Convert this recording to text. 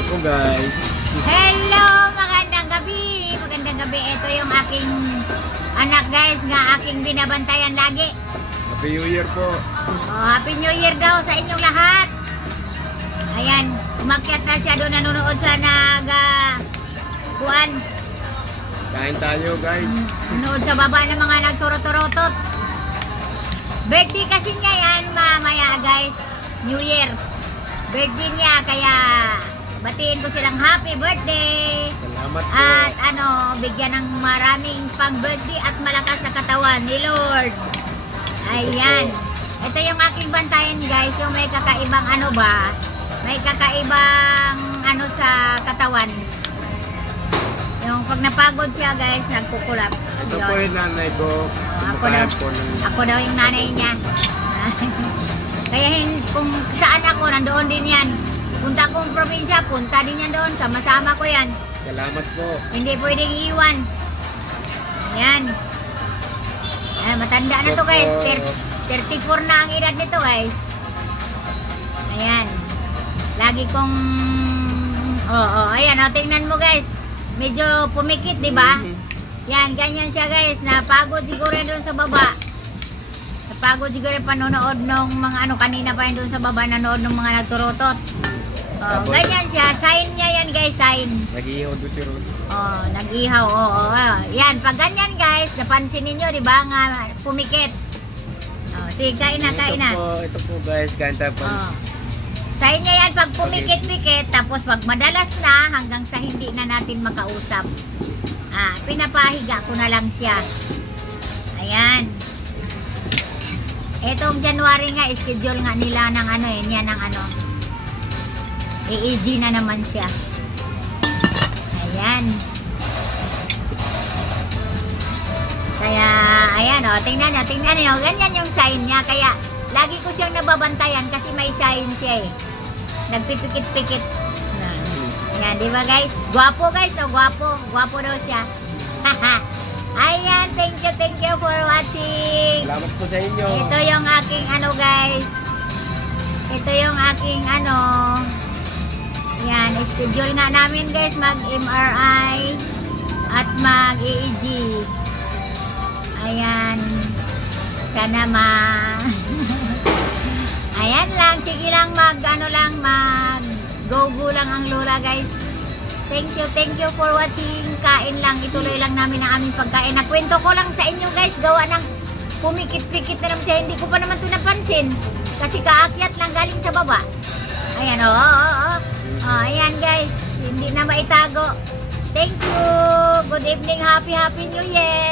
Hello po guys. Hello, magandang gabi. Magandang gabi. Ito yung aking anak guys nga aking binabantayan lagi. Happy New Year po. Happy New Year daw sa inyong lahat. Ayan, umakyat na siya doon, nanonood sa kuan. Kain tayo guys. Nanonood sa baba ng mga nagturot-turotot. Birthday kasi niya yan mamaya guys. New Year. Birthday niya kaya batiin ko silang happy birthday. Salamat po. At bigyan ng maraming pang birthday at malakas na katawan ni Lord. Ayan. Ito yung aking bantayan guys, yung may kakaibang may kakaibang sa katawan. Yung pag napagod siya guys, nagkukulaps. Ito po yung nanay ko. Ako daw yung nanay niya. Kaya kung saan ako, nandoon din yan. Punta akong probinsya, punta din yan doon. Sama-sama ko yan. Salamat po. Hindi pwedeng iwan. Ayan. Ayan, matanda na to guys. 34 na ang edad nito guys. Ayan. Lagi kong... ayan, tingnan mo guys. Medyo pumikit, di ba? Yan, ganyan siya guys. Napagod siguro doon sa baba. Napagod siguro panonood ng mga kanina pa yun doon sa baba, nanood ng mga nagturotot. Ganyan siya. Sign niya yan guys, sign. Nag-ihaw doon si Ron. Nag-ihaw. Yan, pag ganyan guys, napansin ninyo, di ba? Nga pumikit. Sige, kain na. Ito po guys, kain tayo po. Sign niya yan pag pumikit-pikit, tapos pag madalas na, hanggang sa hindi na natin makausap. Pinapahiga ko na lang siya. Ayan. Etong January nga, schedule nga nila ng EEG na naman siya. Ayan. Kaya, ayan tingnan nyo, ganyan yung sign niya. Kaya, lagi ko siyang nababantayan kasi may sign siya eh. Nagpipikit-pikit. Ayan, di ba guys? Gwapo guys, gwapo. Gwapo daw siya. Ayan, thank you for watching. Salamat po sa inyo. Ito yung aking guys. Ito yung aking Yan, schedule nga namin guys mag-MRI at mag-EEG. Ayan. Sana Ayan lang, sige lang mag-go lang ang lola guys. Thank you for watching. Kain lang, ituloy lang namin ang aming pagkain. Nakwento ko lang sa inyo guys, gawa ng pumikit-pikit na naman siya. Hindi ko pa naman ito napansin. Kasi kaakyat lang galing sa baba. Ayan, ayan guys, hindi na maitago. Thank you. Good evening, happy New Year.